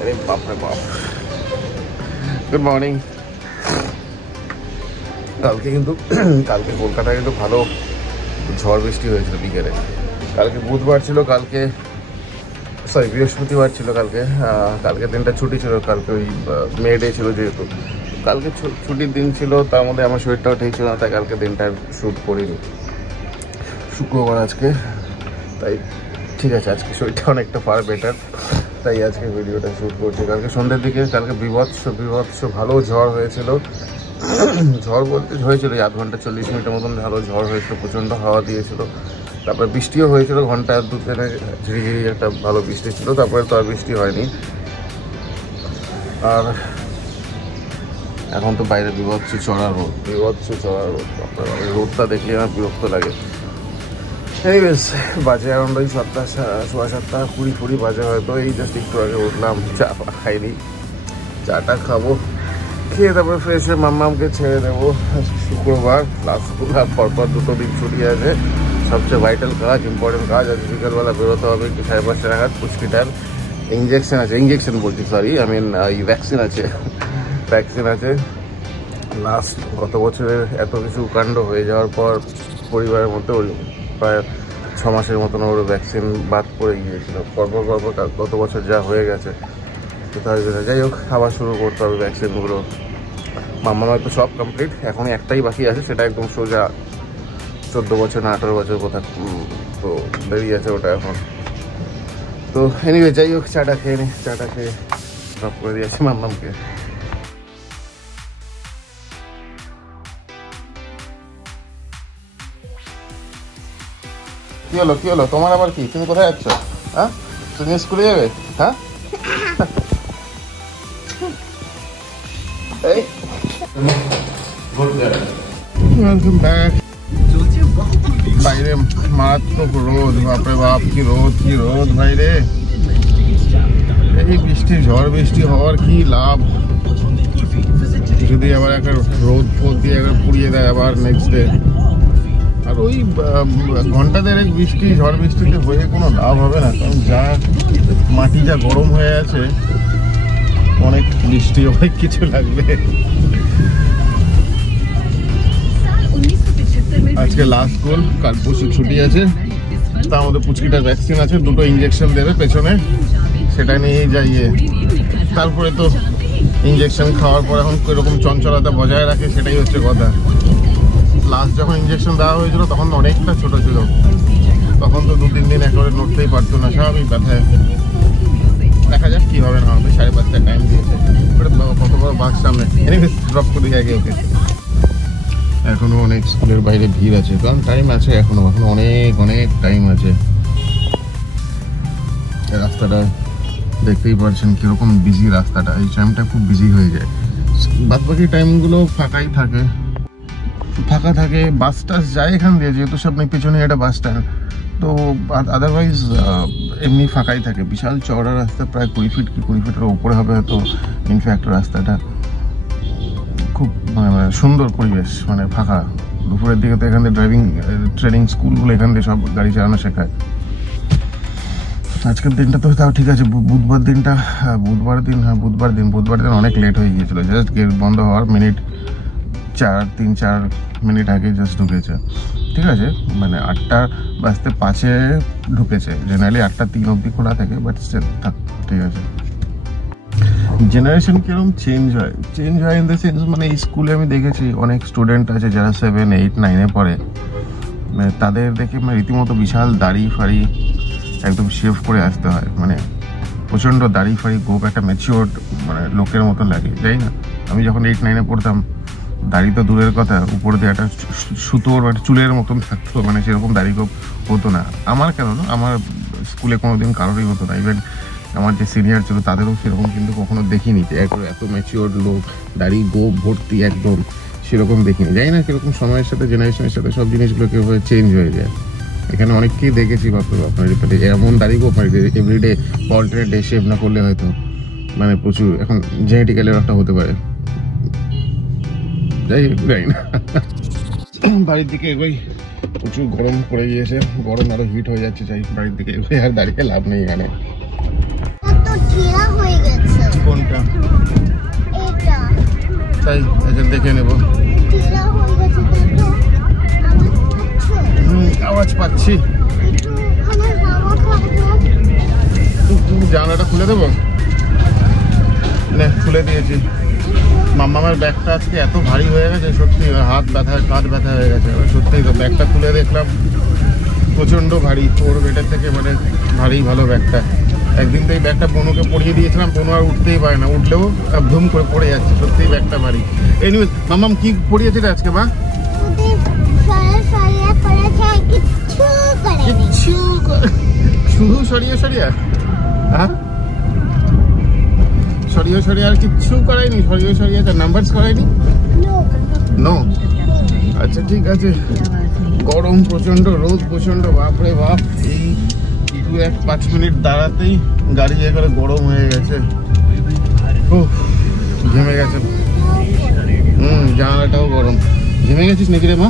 अरे बाप रे बाप। Good morning. কালকে কলকাতায় কিন্তু ভালো ঝড় বৃষ্টি হয়েছিল বিকেলে। কালকে বুধবার ছিল, কালকে সরি বৃহস্পতিবার ছিল। কালকে দিনটা ছুটি ছিল, কালকে ওই মে ডে ছিল যেহেতু, কালকে ছুটির দিন ছিল। তার মধ্যে আমার শরীরটাও ঠিক ছিল না, তাই কালকে দিনটা শ্যুট করিনি। শুক্রবার আজকে, তাই ঠিক আছে, আজকে শরীরটা অনেকটা ফার বেটার, তাই আজকে ভিডিওটা শ্যুট করছি। কালকে সন্ধ্যের দিকে বিভৎস ভালো ঝড় হয়েছিল। ঝড় বলতে হয়েছিল 1/2 ঘন্টা 40 মিনিটের মতন ভালো ঝড় হয়েছিল, প্রচণ্ড হাওয়া দিয়েছিল। তারপরে বৃষ্টিও হয়েছিল, ঘন্টা 2-3 ঝিরিঝিরি একটা ভালো বৃষ্টি ছিল। তারপরে তো আর বৃষ্টি হয়নি। আর এখন তো বাইরে বিভৎস চড়া রোদ। রোদটা দেখলে আমার বিরক্ত লাগে। এনিওয়েজ, বাজে অ্যারাউন্ড ওই 7টা 7:15 20 বাজে হয়তো। এই জাস্ট একটু আগে উঠলাম, চা খাইনি, চাটা খাবো, খেয়ে তারপরে ফ্রেশ হয়ে মাম্মামকে ছেড়ে দেবো। শুক্রবার লাস্ট স্কুল, পরপর 2 দিন ছুটি আছে। সবচেয়ে ভাইটাল কাজ, ইম্পর্টেন্ট কাজ আছে। বিকালবেলা বেরোতে হবে একটু 5:30 নাগাদ। পুষ্টিটার ইঞ্জেকশন বলছি, সরি, ভ্যাকসিন আছে। লাস্ট গত বছরের এত কিছু কাণ্ড হয়ে যাওয়ার পর পরিবারের মধ্যে প্রায় 6 মাসের মতন ওর ভ্যাকসিন বাদ পড়ে গিয়েছিল। পরপর গত বছর যা হয়ে গেছে, যাই হোক, আবার শুরু করতে হবে ভ্যাকসিনগুলো। মাম্মার হয়তো সব কমপ্লিট, এখনই একটাই বাকি আছে, সেটা একদম সোজা 14 বছর না 18 বছর কোথাও তো বেরিয়ে আছে ওটা এখন। তো এনিওয়ে, যাই হোক, চাটা খেয়ে ড্রপ করে দিয়েছি মাম্মামকে। কি হলো তোমার আবার? কি, তুমি কোথায় যাচ্ছ? হ্যাঁ, তুমি স্কুলে যাবে? হ্যাঁ, ওয়েলকাম ব্যাক। বাইরে মারাত্মক রোদ, বাপরে বাপ, কি রোদ বাইরে। এই ঝড় বৃষ্টি হওয়ার কি লাভ, যদি আবার একটা রোদ দিয়ে একবার পুড়িয়ে দেয় আবার নেক্সট ডে। আর ওই ঘন্টা 1.5 ঝড় বৃষ্টিতে হয়ে কোনো লাভ হবে না, কারণ মাটি যা গরম হয়ে আছে, অনেক বৃষ্টি অনেক কিছু লাগবে। আজকে লাস্ট স্কুল, কাল পরশু ছুটি আছে। তার মধ্যে পুচকিটার ভ্যাকসিন আছে, 2টো ইঞ্জেকশন দেবে পেছনে, সেটা নিয়েই যাইয়ে। তারপরে তো ইঞ্জেকশন খাওয়ার পর এখন কিরকম চঞ্চলতা বজায় রাখে, সেটাই হচ্ছে কথা। লাস্ট যখন ইঞ্জেকশন দেওয়া হয়েছিল তখন অনেকটা ছোট ছিল, তখন তো 2-3 দিন একেবারে নড়তেই পারতো না, স্বাভাবিক ব্যথায়। দেখা যাক কি হবে না হবে। 5:30 টাইম দিয়েছে, কত বড় বাস সামনে। ড্রপ করে দিয়ে আগে ওকে। এখনো অনেক স্কুলের বাইরে ভিড় আছে, কারণ টাইম আছে, এখনো অনেক টাইম আছে। রাস্তাটা দেখতেই পাচ্ছেন কিরকম বিজি রাস্তাটা, এই টাইমটা খুব বিজি হয়ে যায়। বাদ বাকি টাইমগুলো ফাঁকা থাকে। বাস টাস যায় এখান দিয়ে, যেহেতু সামনে পিছনে একটা বাস স্ট্যান্ড, তো আদারওয়াইজ এমনি ফাঁকাই থাকে। বিশাল চওড়া রাস্তা, প্রায় 20 ফিটের উপরে হবে হয়তো ইনফ্যাক্ট রাস্তাটা। খুব সুন্দর পরিবেশ, ফাঁকা। দুপুরের দিকে তো এখান থেকে ড্রাইভিং ট্রেনিং স্কুলগুলো এখান থেকে সব গাড়ি চালানো শেখায়। আজকের দিনটা তো তাও ঠিক আছে। বুধবার দিন অনেক লেট হয়ে গিয়েছিল। জাস্ট গেট বন্ধ হওয়ার 3-4 মিনিট আগে জাস্ট ঢুকেছে, ঠিক আছে। 8:05 ঢুকেছে। জেনারেলি 8:03 অবধি খোলা থাকে, বাট স্টিল থাক, ঠিক আছে। জেনারেশন কিরকম চেঞ্জ হয় ইন দ্য সেন্স, এই স্কুলে আমি দেখেছি অনেক স্টুডেন্ট আছে যারা 7, 8, 9-এ পড়ে, তাদের দেখে রীতিমতো বিশাল দাড়ি ফাড়ি একদম শেভ করে আসতে হয়। প্রচণ্ড দাড়ি ফাড়ি, গোপ, একটা ম্যাচিওর্ড লোকের মতো লাগে, যাই না। আমি যখন 8, 9-এ পড়তাম, দাড়ি তো দূরের কথা, উপর দিয়ে একটা সুতোর চুলের মতন থাকতো, সেরকম দাড়ি গোপ হতো না আমার। কেন না, আমার স্কুলে কোনোদিন কারোরই হতো না। ইভেন আমার যে সিনিয়র ছিল তাদেরও সেরকম কিন্তু কখনো দেখিনি যে এত ম্যাচিওর্ড লোক, দাড়ি গোপ ভর্তি একদম, সেরকম দেখিনি। জানি না কিরকম সময়ের সাথে, জেনারেশনের সাথে সব জিনিসগুলো কীভাবে চেঞ্জ হয়ে যায়। এখানে অনেককেই দেখেছি, আপনার এমন দাড়ি গোপ এভরিডে অল্টারনেট ডে শেভ না করলে হয়তো প্রচুর এখন জেনেটিক্যালের একটা হতে পারে, যাই না। বাড়ির দিকে এগোই, প্রচুর গরম পড়ে গিয়েছে, গরম আরো হিট হয়ে যাচ্ছে। যাই বাড়ির দিকে এগোই, আর দাঁড়িয়ে লাভ নেই এখানে। তো ঢিলা হয়ে গেছে। তাই একে দেখে নেব। আওয়াজ পাচ্ছি, জানলাটা খুলে দেবো। খুলে দিয়েছি। মাম্মামের ব্যাগটা আজকে এত ভারী হয়ে গেছে, সত্যি হাত ব্যথা কাঁধ ব্যথা হয়ে গেছে। সত্যিই তো ব্যাগটা খুলে দেখলাম প্রচণ্ড ভারী, ওর বেটার থেকে মানে ভারী ভালো ব্যাগটা। একদিন তো এই ব্যাগটা বনুকে পরিয়ে দিয়েছিলাম, বনু আর উঠতেই পারে না, উঠলেও ধুম করে পড়ে যাচ্ছে। সত্যিই ব্যাগটা ভারী। এই নিউজ মাম্মাম কি পড়িয়েছিল আজকে মা? শুধু সরিয়ে সরিয়া, হ্যাঁ সরিয়ে সরিয়ে আর কিচ্ছু করায়নি? সরিয়ে সরিয়ে নাম্বারস করায়নি? নো। আচ্ছা ঠিক আছে। গরম প্রচন্ড, রোদ প্রচন্ড, বাপরে বাপ। এই 2-5 মিনিট দাঁড়াতেই গাড়ি একেবারে গরম হয়ে গেছে। ঘেমে গেছে। জানালাটাও গরম। ঘেমে গেছিস নাকি রে মা?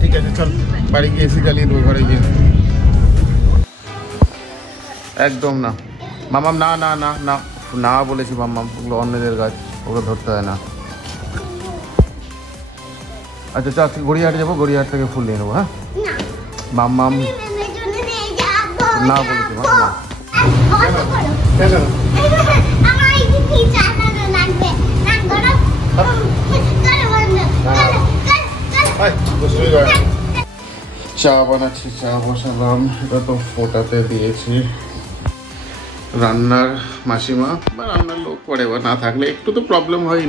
ঠিক আছে চল বাড়ি গিয়ে এসি চালিয়ে দেবো, ঘরে গিয়ে। একদম না মামাম, না না না না না বলেছি মাম্মাম, ওগুলো অন্যদের গাছ, ওগুলো ধরতে হয় না। আচ্ছা চল গড়িয়াহাট যাবো, গড়িয়াহাট থেকে ফুল নিয়ে নেবো। হ্যাঁ মাম্মাম না বলেছি মা, না। চা বানাচ্ছি, চা বসালাম। এটা তো ফোটাতে দিয়েছি। রান্নার মাসিমা বা রান্নার লোক পরে না থাকলে একটু তো প্রবলেম হয়।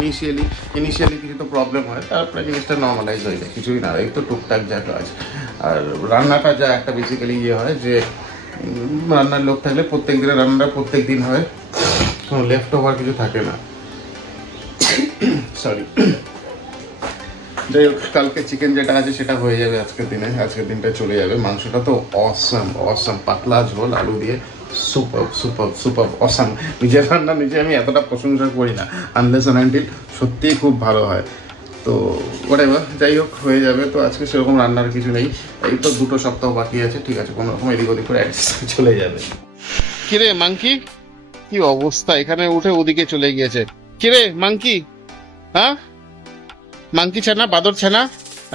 ইনিশিয়ালি কিছু তো প্রবলেম হয়, তারপরে জিনিসটা নর্মালাইজ হয়ে যায়। কিছুই না, এই তো টুকটাক যা কাজ। আর রান্নাটা যা একটা বেসিক্যালি ইয়ে হয় যে রান্নার লোক থাকলে প্রত্যেক দিনের রান্নাটা প্রত্যেক দিন হয়, কোনো লেফট ওভার কিছু থাকে না। সরি। যাই হোক, কালকে চিকেন যেটা আছে সেটা হয়ে যাবে আজকের দিনে, আজকের দিনটা চলে যাবে। মাংসটা তো অসাম পাতলা ঝোল আলু দিয়ে, সুপার অসাম। নিজের রান্না নিজে আমি এতটা প্রশংসা করি না, আনলেস অ্যান্ড আনটিল সত্যিই খুব ভালো হয়। তো ওটাইবা যাই হোক হয়ে যাবে। তো আজকে সেরকম রান্নার কিছু নেই, এই তো 2 সপ্তাহ বাকি আছে। ঠিক আছে, কোনো রকম এদিক ওদিক করে অ্যাডজাস্ট চলে যাবে। কিরে মাংকি, কি অবস্থা? এখানে উঠে ওদিকে চলে গিয়েছে। কিরে মাংকি, হ্যাঁ মাংকি ছানা, বাদর ছানা,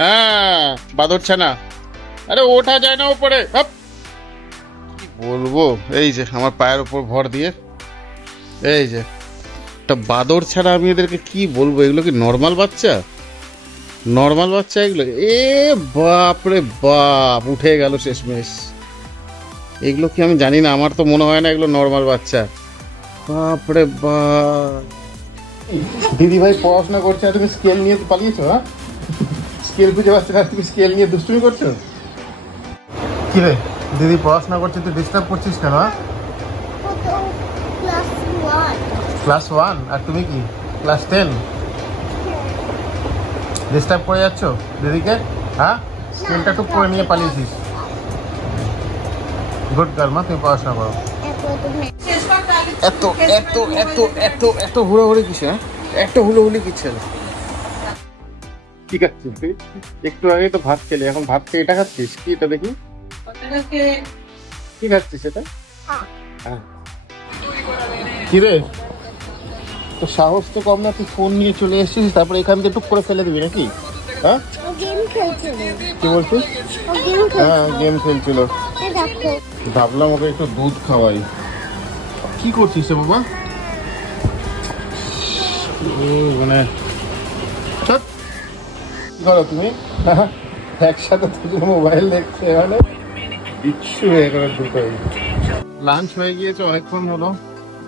হ্যাঁ বাদর ছানা। আরে ওঠা যায় না ওপরে। কি বলবো, এই যে আমার পায়ের উপর ভর দিয়ে, এই যে একটা বাদর ছাড়া। আমি এদেরকে কি বলবো, এগুলো কি নর্মাল বাচ্চা? নর্মাল বাচ্চা এগুলো? এ বাপরে বাপ, উঠে গেল শেষমেশ। এগুলো কি আমি জানি না, আমার তো মনে হয় না এগুলো নর্মাল বাচ্চা। বাপরে বাপ। দিদি ভাই পড়াশোনা করছে আর তুমি স্কেল নিয়ে পালিয়েছো? হ্যাঁ স্কেল খুঁজে পাচ্ছ না, তুমি স্কেল নিয়ে দুষ্টুমি করছো? কি রে, দিদি পড়াশোনা করছে, তুই ডিস্টার্ব করছিস কেন? ক্লাস 1 আর তুমি কি ক্লাস 10? ডিস্টার্ব করে যাচ্ছ দিদিকে? হ্যাঁ স্কেলটা টুক করে নিয়ে পালিয়েছিস। গুড গার্ল মা, তুমি পড়াশোনা করো। এত এত এত এত এত হুড়োহুড়ি কিসে? এত হুড়োহুড়ি কিসে? কি খাচ্ছিস তুই? একটু আগে তো ভাত খেলি, এখন ভাত খেয়ে এটা খাচ্ছিস? কি এটা দেখি, কি খাচ্ছিস এটা? কি রে, তো সাহস তো কম না, তুই ফোন নিয়ে চলে এসেছিস, তারপরে এখান থেকে টুক করে ফেলে দিবি নাকি? হ্যাঁ কি বলছিস? হ্যাঁ গেম খেলছিল। ভাবলাম ওকে একটু দুধ খাওয়াই। কি করছিস বাবা? মানে কি করো তুমি? একসাথে তুমি মোবাইল দেখছে, মানে কিচ্ছু হয়ে গেল। দুটোই লাঞ্চ হয়ে গিয়েছে, অনেকক্ষণ হলো,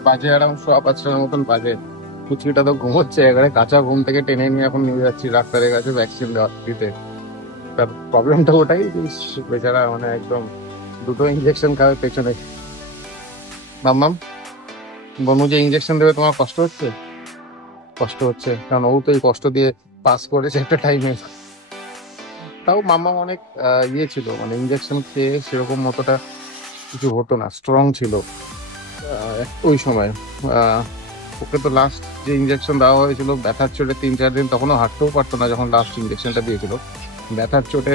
বাজে অ্যারাউন্ড 5:15 মতন বাজে। কুচিটা তো ঘুমোচ্ছে এবারে, কাঁচা ঘুম থেকে টেনে নিয়ে এখন নিয়ে যাচ্ছি ডাক্তারের কাছে ভ্যাকসিন দিতে। তার প্রবলেমটা ওটাই, বেচারা মানে একদম 2টো ইঞ্জেকশন খাবে পেছনে। মাম্মাম, বনু যে ইঞ্জেকশন দেবে তোমার কষ্ট হচ্ছে? কষ্ট হচ্ছে, কারণ ও তো এই কষ্ট দিয়ে পাস করেছে একটা টাইমে। তাও মাম্মাম অনেক ইয়ে ছিল, মানে ইঞ্জেকশন খেয়ে সেরকম মতোটা কিছু হতো না, স্ট্রং ছিল ওই সময়। ওকে তো লাস্ট যে ইঞ্জেকশন দেওয়া হয়েছিল ব্যথার চোটে 3-4 দিন, তখনও হাঁটতেও পারতো না যখন লাস্ট ইঞ্জেকশনটা দিয়েছিল। ব্যথার চোটে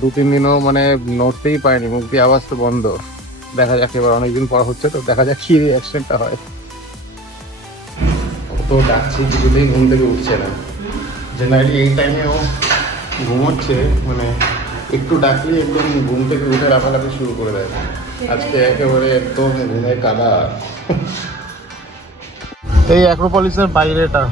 2-3 দিনও মানে নড়তেই পারেনি, মুখ দিয়ে আওয়াজ তো বন্ধ। দেখা যাক এবার, অনেকদিন পর হচ্ছে তো, দেখা যাক কি রিয়াকশনটা হয়। তো ডাকছি, কিছুতেই ঘুম থেকে উঠছে না। জেনারেলি এই টাইমে ও ঘুমোচ্ছে, মানে একটু ডাকলে একদম ঘুম থেকে উঠে লাফালাফি শুরু করে দেয়। আজকে একেবারে একদম ঘুমে কাদা। এই অ্যাক্রোপলিসের বাইরেটা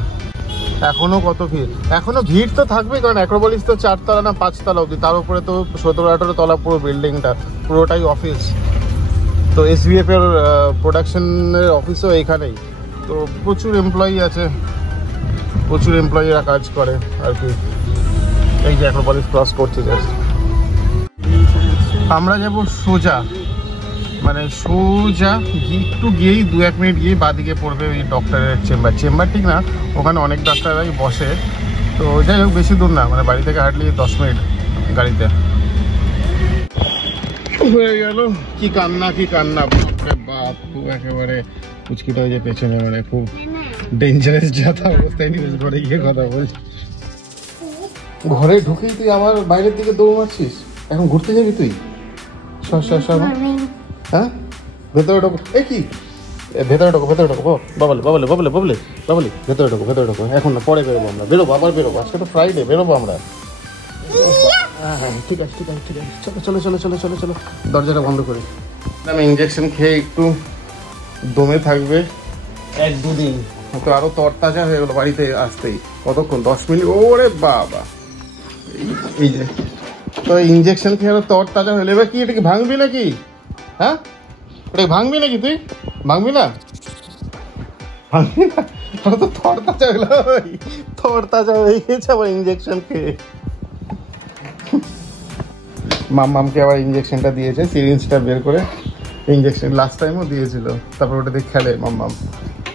এখনো কত ভিড়, এখনো ভিড় তো থাকবেই, কারণ অ্যাক্রোপলিস তো 4 তলা না 5 তলা অবধি, তার উপরে তো 17-18 তলা পুরো বিল্ডিংটা, পুরোটাই অফিস। তো SVF এর প্রোডাকশনের অফিসও এইখানেই। তো প্রচুর এমপ্লয়ি আছে, প্রচুর এমপ্লয়িরা কাজ করে আর কি। এই যে অ্যাক্রোপলিস ক্রস করছে জাস্ট। আমরা যাব সোজা, মানে সোজা একটু গিয়েই 2-1 মিনিট গিয়ে বাদিকে পড়বে ওই ডক্টরের চেম্বার। চেম্বার ঠিক না, ওখানে অনেক ডাক্তাররাই বসে। তো যাই হোক, বেশি দূর না, মানে বাড়ি থেকে হাঁটলি 10 মিনিট গাড়িতে। হয়ে গেল। কি কান্না, কি কান্না, বাপ! খুব একেবারে পুচকিটা হয়ে যে পেছনে, মানে খুব ডেঞ্জারাস যাতা অবস্থায় নিয়ে ঘরে গিয়ে কথা বলছি। ঘরে ঢুকেই তুই আবার বাইরের দিকে দৌড় মারছিস। এখন ঘুরতে যাবি তুই? হ্যাঁ, ভেতরে ঢোকো। এ কি, ভেতরে ঢোকো, ভেতরে ঢোকো। বাবলে বাবলে বাবলে বাবলে বাবলে, ভেতরে ঢোকো, ভেতরে ঢোকো। এখন না, পরে বেরোবো আমরা, বেরোবো, আবার বেরোবো। আজকে তো ফ্রাইডে, বেরোবো আমরা। হ্যাঁ, ঠিক আছে ঠিক আছে ঠিক আছে, চলো চলো চলো চলো চলো চলো, দরজাটা বন্ধ করি। আমি ইঞ্জেকশন খেয়ে একটু দমে থাকবে 1-2 দিন, তো আরো তরতাজা হয়ে গেলো বাড়িতে আসতেই। কতক্ষণ? 10 মিনিট। ওরে বাবা, এই যে তো ইঞ্জেকশন খেয়ে আরো তরতাজা হয়ে এবার কি এটাকে ভাঙবি নাকি? হ্যাঁ, ওটাকে ভাঙবি নাকি? তুই ভাঙবি না? ভাঙবি না? তো তরতাজা হলো, তরতাজা হয়ে গেছে আবার ইঞ্জেকশন খেয়ে। মামকে আবার ইঞ্জেকশনটা দিয়েছে, সিরিঞ্জটা বের করে। ইঞ্জেকশন লাস্ট টাইমও দিয়েছিল, তারপর ওটা দিয়ে খেলে মাম।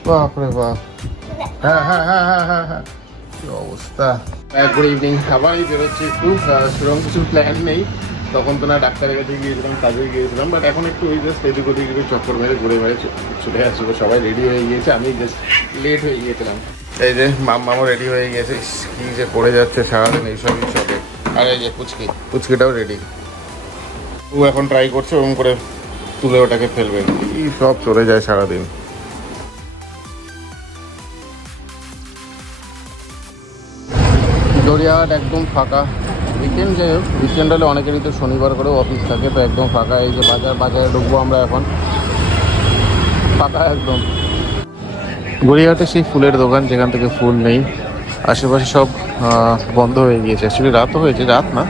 বাপরে বাপ! হ্যাঁ হ্যাঁ হ্যাঁ হ্যাঁ হ্যাঁ হ্যাঁ, কি অবস্থা। Good evening. আবার এই বেরোচ্ছি একটু, সেরকম কিছু প্ল্যান নেই। তখন তো না ডাক্তারের কাছে গিয়েছিলাম, কাজে গিয়েছিলাম, বাট এখন একটু ওই জাস্ট এদিক ওদিক একটু চক্কর মেরে ঘুরে বেড়ে চলে আসবো। সবাই রেডি হয়ে গিয়েছে, আমি জাস্ট লেট হয়ে গিয়েছিলাম। এই যে মামও রেডি হয়ে গিয়েছে। কি যে করে যাচ্ছে সারাদিন এইসবই চলে। আর এই যে পুচকিটাও রেডি। ও এখন ট্রাই করছে ওরকম করে তুলে ওটাকে ফেলবে। এই সব চলে যায় সারাদিন। গড়িয়াহাট একদম ফাঁকা। উইকেন্ড, যাই হোক, উইকেন্ড হলে অনেকেরই তো শনিবার করেও অফিস থাকে, তো একদম ফাঁকা। এই যে বাজারে ঢুকবো আমরা এখন, ফাঁকা একদম। গড়িয়াহাটে সেই ফুলের দোকান যেখান থেকে ফুল নেই, আশেপাশে সব বন্ধ হয়ে গিয়েছে। অ্যাকচুয়ালি রাতও হয়েছে, রাত না,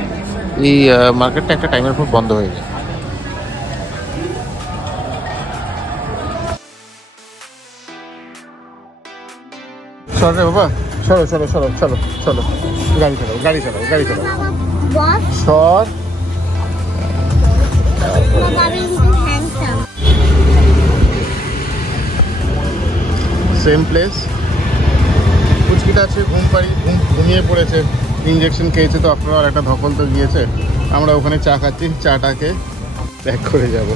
এই মার্কেটটা একটা টাইমের পর বন্ধ হয়ে যায়। সর রে বাবা, সরো সরো সরো, চলো চলো, গাড়ি চালাও গাড়ি চালাও গাড়ি চালাও, সর। Same place. পুচকিটা আছে ঘুমিয়ে পড়েছে, ইঞ্জেকশন খেয়েছে, তো আপনার একটা ধকল তো গিয়েছে। আমরা ওখানে চা খাচ্ছি, চাটাকে প্যাক করে যাব।